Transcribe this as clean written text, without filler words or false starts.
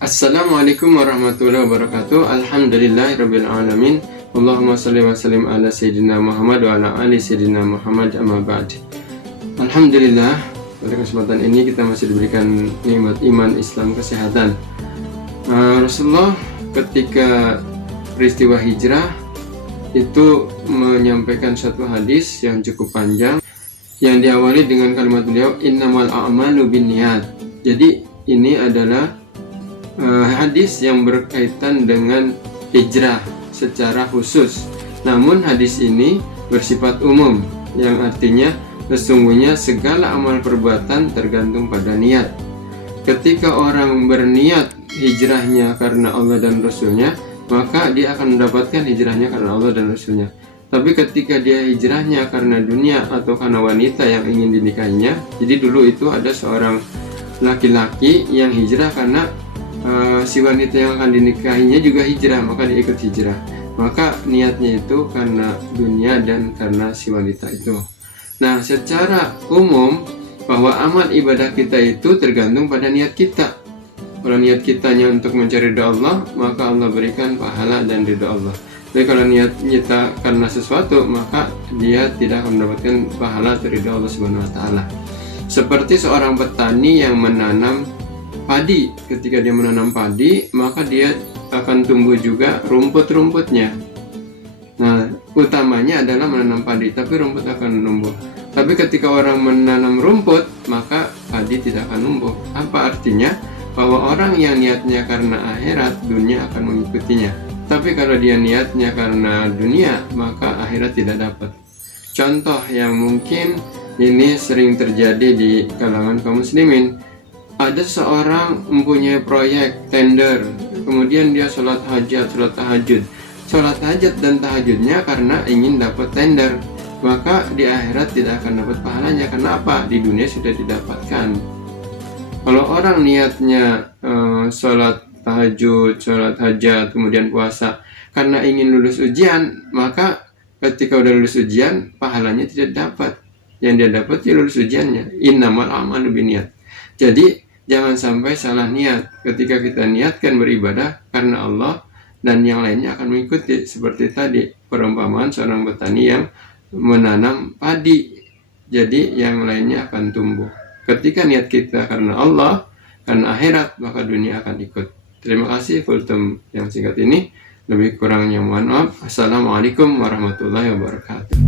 Assalamualaikum warahmatullahi wabarakatuh. Alhamdulillahirabbil alamin. Allahumma shalli wa sallim ala sayyidina Muhammad wa ala ali sayyidina Muhammad, amma ba'd. Alhamdulillah, pada kesempatan ini kita masih diberikan nikmat iman, Islam, kesehatan. Rasulullah ketika peristiwa hijrah itu menyampaikan satu hadis yang cukup panjang yang diawali dengan kalimat beliau, innamal a'malu binniyat. Jadi ini adalah hadis yang berkaitan dengan hijrah secara khusus. Namun hadis ini bersifat umum, yang artinya sesungguhnya segala amal perbuatan tergantung pada niat. Ketika orang berniat hijrahnya karena Allah dan Rasulnya, maka dia akan mendapatkan hijrahnya karena Allah dan Rasulnya. Tapi ketika dia hijrahnya karena dunia atau karena wanita yang ingin dinikahinya, jadi dulu itu ada seorang laki-laki yang hijrah karena si wanita yang akan dinikahinya juga hijrah, maka dia ikut hijrah. Maka niatnya itu karena dunia dan karena si wanita itu. Nah, secara umum bahwa amal ibadah kita itu tergantung pada niat kita. Kalau niat kitanya untuk mencari ridha Allah, maka Allah berikan pahala dan ridha Allah. Tapi kalau niat kita karena sesuatu, maka dia tidak akan mendapatkan pahala atau ridha Allah Subhanahu wa taala. Seperti seorang petani yang menanam padi. Ketika dia menanam padi, maka dia akan tumbuh juga rumput-rumputnya. Nah, utamanya adalah menanam padi, tapi rumput akan tumbuh. Tapi ketika orang menanam rumput, maka padi tidak akan tumbuh. Apa artinya? Bahwa orang yang niatnya karena akhirat, dunia akan mengikutinya. Tapi kalau dia niatnya karena dunia, maka akhirat tidak dapat. Contoh yang mungkin ini sering terjadi di kalangan kaum muslimin. Ada seorang mempunyai proyek tender, kemudian dia sholat tahajud dan tahajudnya karena ingin dapat tender, maka di akhirat tidak akan dapat pahalanya. Karena apa? Di dunia sudah didapatkan. Kalau orang niatnya sholat tahajud, sholat hajat, kemudian puasa karena ingin lulus ujian, maka ketika udah lulus ujian, pahalanya tidak dapat. Yang dia dapat ya lulus ujiannya. Innamal a'malu binniyat. Jadi jangan sampai salah niat. Ketika kita niatkan beribadah karena Allah, dan yang lainnya akan mengikuti. Seperti tadi perumpamaan seorang petani yang menanam padi, jadi yang lainnya akan tumbuh. Ketika niat kita karena Allah, karena akhirat, maka dunia akan ikut. Terima kasih. Kultum yang singkat ini, lebih kurangnya mohon maaf. Assalamualaikum warahmatullahi wabarakatuh.